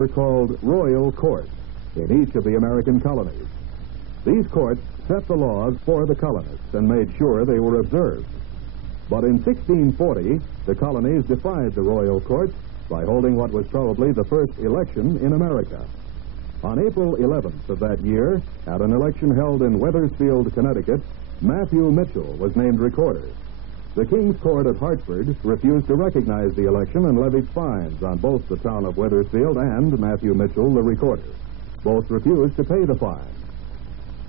were called royal courts in each of the American colonies. These courts set the laws for the colonists and made sure they were observed. But in 1640, the colonies defied the royal courts by holding what was probably the first election in America. On April 11th of that year, at an election held in Wethersfield, Connecticut, Matthew Mitchell was named recorder. The King's Court at Hartford refused to recognize the election and levied fines on both the town of Wethersfield and Matthew Mitchell, the recorder. Both refused to pay the fine.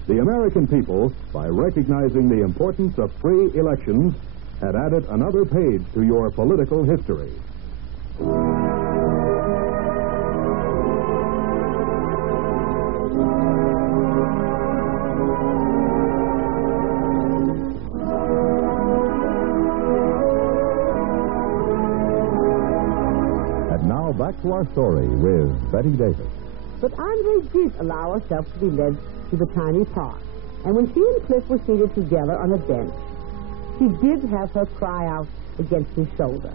The American people, by recognizing the importance of free elections, had added another page to your political history. And now back to our story with Betty Davis. But Andrea did allow herself to be led to the tiny park. And when she and Cliff were seated together on a bench, she did have her cry out against his shoulder.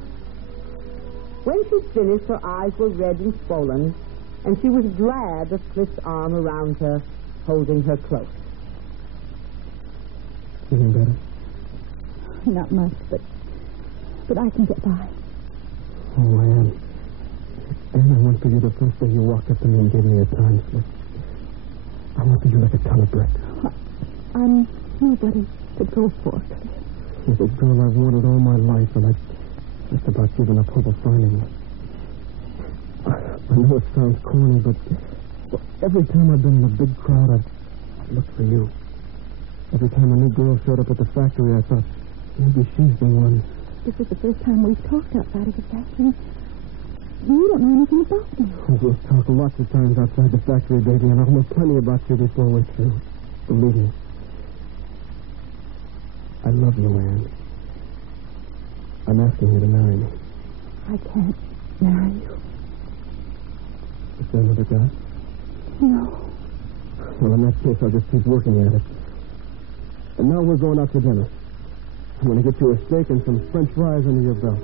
When she finished, her eyes were red and swollen, and she was glad of Cliff's arm around her, holding her close. Feeling better? Not much, but I can get by. Oh, I am. And I want for you the first day you walked up to me and gave me a time slip. I want for you like a ton of bricks. I'm nobody to go for. You're the girl I've wanted all my life, and I've just about given up hope of finding you. I know it sounds corny, but every time I've been in a big crowd, I've looked for you. Every time a new girl showed up at the factory, I thought, maybe she's the one. This is the first time we've talked outside of the factory. You don't know anything about me. Oh, we'll talk lots of times outside the factory, baby, and I'll know plenty about you before we're through. Believe me. I love you, Anne. I'm asking you to marry me. I can't marry you. Is there another guy? No. Well, in that case, I'll just keep working at it. And now we're going out to dinner. I'm going to get you a steak and some French fries under your belt.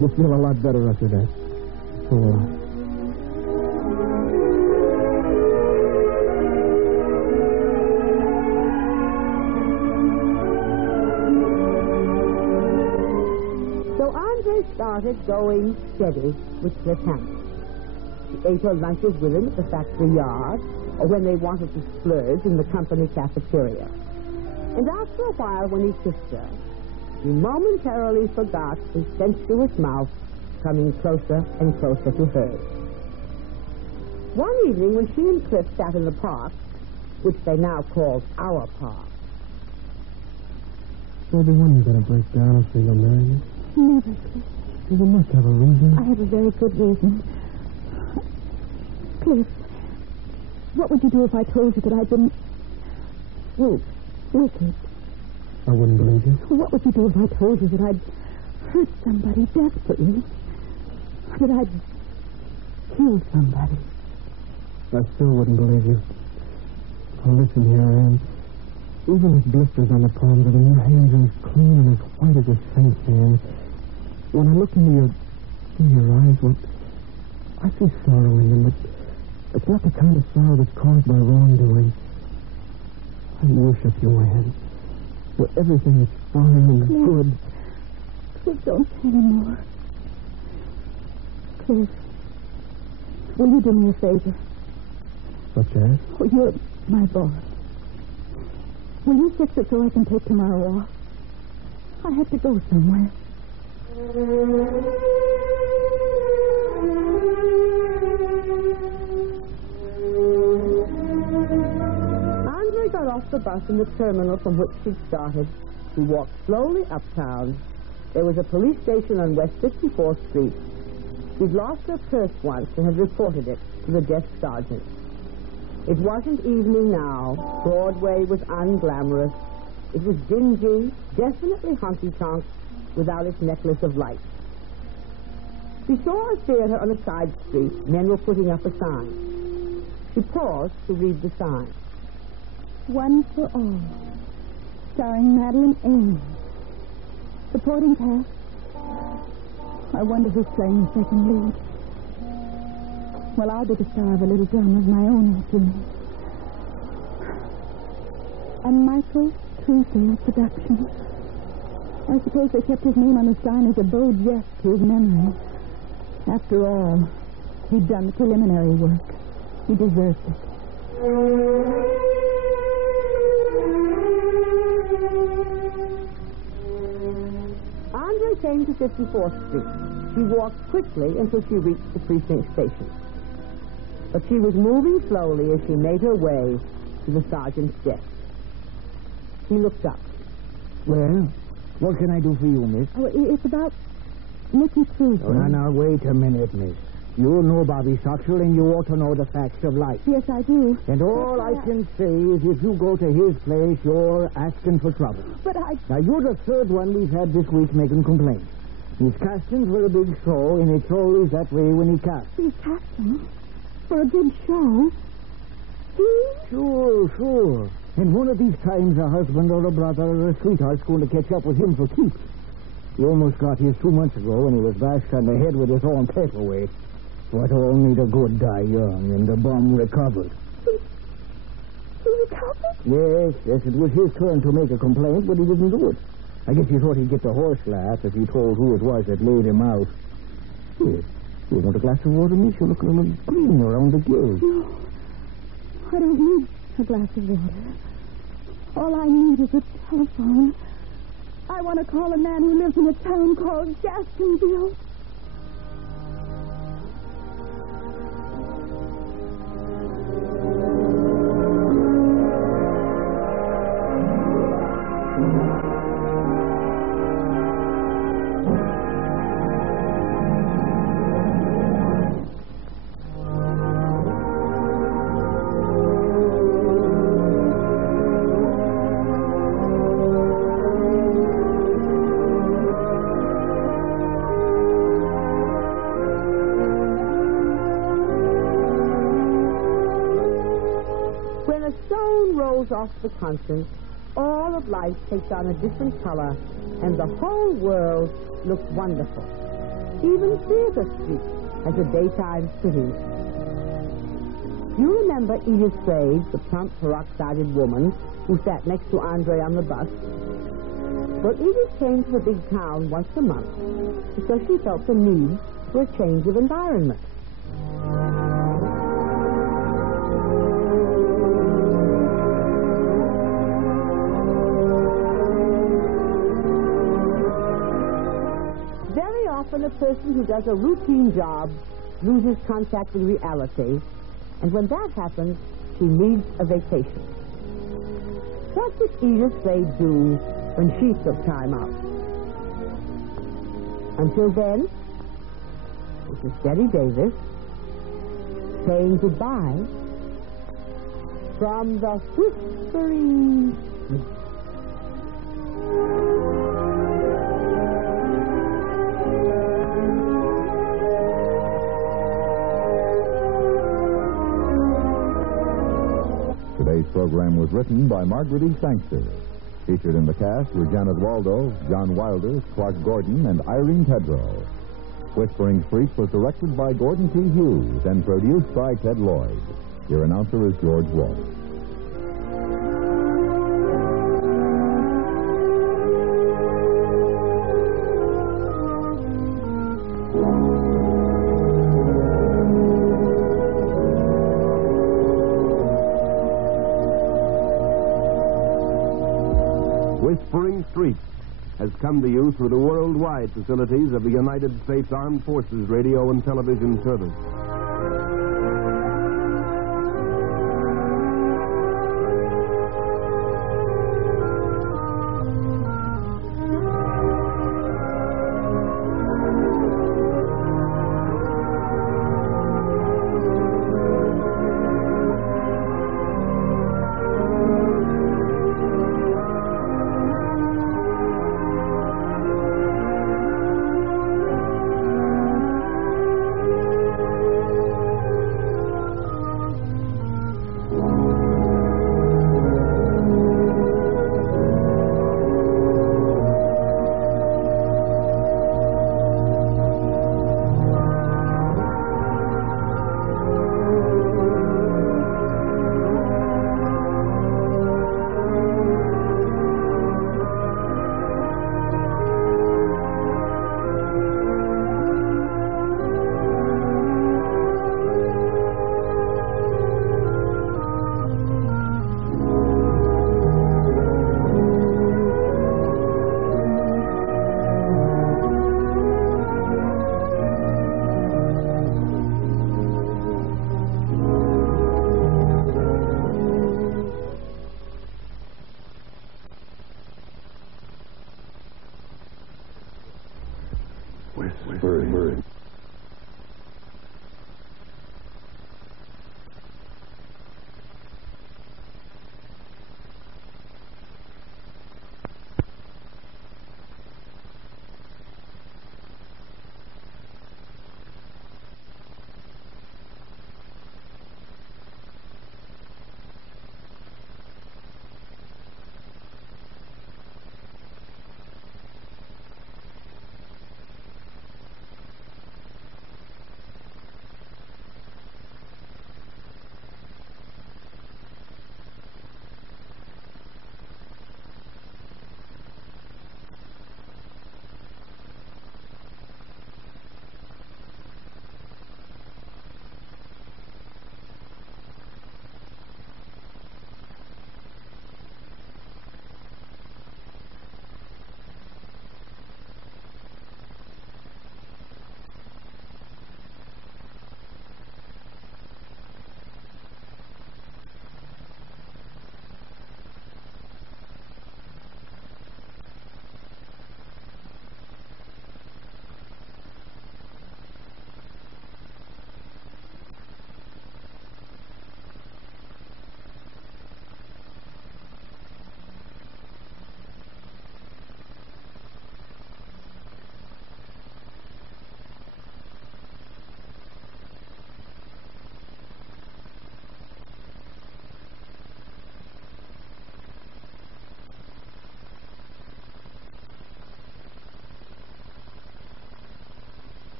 You'll feel a lot better after that. So will I. So Andrea started going steady with Cliff Hammond. She ate her lunches with him at the factory yard, or when they wanted to splurge in the company cafeteria. And after a while, when he kissed her, he momentarily forgot his sensuous mouth coming closer and closer to hers. One evening, when she and Cliff sat in the park, which they now called our park. Baby, when are you going to break down and say you'll marry me? Never, Cliff. You must have a reason. I have a very good reason. Cliff, what would you do if I told you that I'd been wicked? I wouldn't believe you. What would you do if I told you that I'd hurt somebody desperately? That I'd killed somebody? I still wouldn't believe you. Oh, listen here, Anne. Even with blisters on the palms of them, your hands are as clean and as white as a saint's hands. When I look into your eyes, well, I see sorrow in them, but it's not the kind of sorrow that's caused by wrongdoing. I worship you, Anne. Where everything is fine and good. Cliff, don't say anymore. Cliff, will you do me a favor? Such as? Oh, you're my boss. Will you fix it so I can take tomorrow off? I have to go somewhere. Andrea got off the bus in the terminal from which she'd started. She walked slowly uptown. There was a police station on West 54th Street. She'd lost her purse once and had reported it to the desk sergeant. It wasn't evening now. Broadway was unglamorous. It was dingy, definitely honky-tonk, without its necklace of lights. She saw a theater on a side street. Men were putting up a sign. She paused to read the sign. One for All, starring Madeline Ames. Supporting cast. I wonder who's playing the second lead. Well, I'll be the star of a little drama of my own, Jimmy. A Michael Truesdale production. I suppose they kept his name on the sign as a bold jest to his memory. After all, he'd done the preliminary work. He deserved it. Andrea came to 54th Street. She walked quickly until she reached the precinct station. But she was moving slowly as she made her way to the sergeant's desk. He looked up. Well, what can I do for you, miss? Oh, it's about Nicky Truesdale. Oh, now, wait a minute, miss. You know Bobby Soxel, and you ought to know the facts of life. Yes, I do. And all I can say is if you go to his place, you're asking for trouble. But I... Now, you're the third one we've had this week making complaints. His castings were a big show, and it's always that way when he casts. He's casting for a big show. Sure. And one of these times a husband or a brother or a sweetheart's going to catch up with him for keeps. He almost got his 2 months ago when he was bashed on the head with his own paperweight. But only the good die young, and the bum recovered. He recovered? Yes, it was his turn to make a complaint, but he didn't do it. I guess he thought he'd get the horse laugh if he told who it was that laid him out. Here, you want a glass of water, miss? You're looking a little green around the gills. No, I don't need a glass of water. All I need is a telephone. I want to call a man who lives in a town called Jacksonville. When a stone rolls off the conscience, all of life takes on a different color, and the whole world looks wonderful. Even Theater Street has a daytime city. You remember Edith Sage, the plump, peroxided woman who sat next to Andrea on the bus? Well, Edith came to the big town once a month because she felt the need for a change of environment. Very often a person who does a routine job loses contact with reality, and when that happens, she needs a vacation. What did Edith Slade do when she took time out? Until then, this is Betty Davis saying goodbye from the Whispering Street. Today's program was written by Margaret E. Sangster. Featured in the cast were Janet Waldo, John Wilder, Clark Gordon, and Irene Tedrow. Whispering Street was directed by Gordon T. Hughes and produced by Ted Lloyd. Your announcer is George Walsh. Whispering Street has come to you through the worldwide facilities of the United States Armed Forces Radio and Television Service.